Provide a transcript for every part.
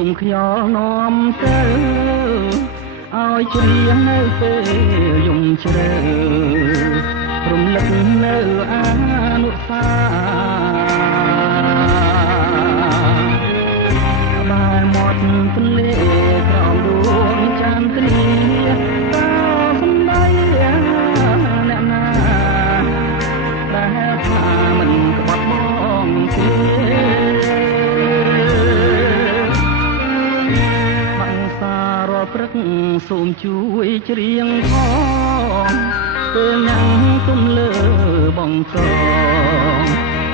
សូមខ្យល់នាំទៅឲ្យច្រៀងនៅពេលយំជ្រៅរំលឹកនៅអនុស្សាវរីយ៍មាត់ទន្លេក្រោមដួងចន្ទគ្រាតើសំដីអ្នកណាដែលថាមិនក្បត់បងទេព្រឹកសូមជួយច្រៀងផងពេលញ៉ាំទុំលើបងត្រង់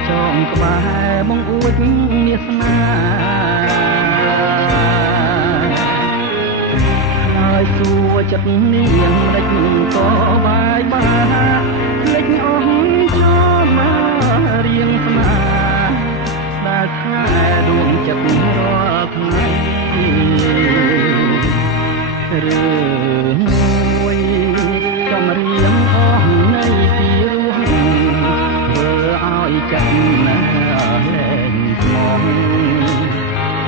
ចងក្បែរបងអួចមាសនាហើយសួរចិត្តនាងម្ដេចមិនក៏បាយបាភ្លេចអស់ចូលមករៀងស្នាដែលខែដួងចិត្តរាល់ថ្ងៃរឿងមួយកំរៀងអស់នៃពីរោះធ្វើឲ្យចិត្តណាលែងស្មង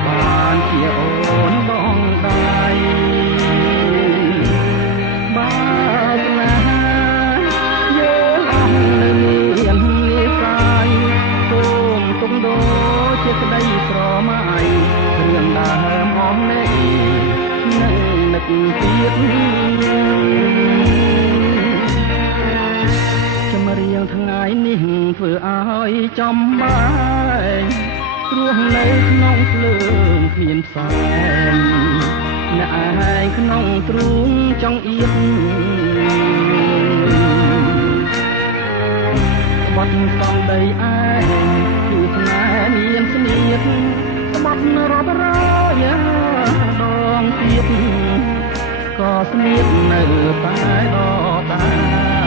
បានជាអូនបងដៃបើស្នេហាយើងអស់នៅមាននិស័យសូមទុំដោជាក្តីស្រមៃរឿងដើមអស់នៃនឹកទៀតចម្រៀងថ្ងៃនេះធ្វើឲ្យចំបាយរស់នៅក្នុងភ្លើងគ្មានផ្សែងអ្នកឯងក្នុងទ្រូងចង់អៀតក្បត់សំដីឯងគឺស្នេហ៍មានស្នៀតក្បត់រាប់រយដងទៀតក៏ស្នៀតនៅតែដដែល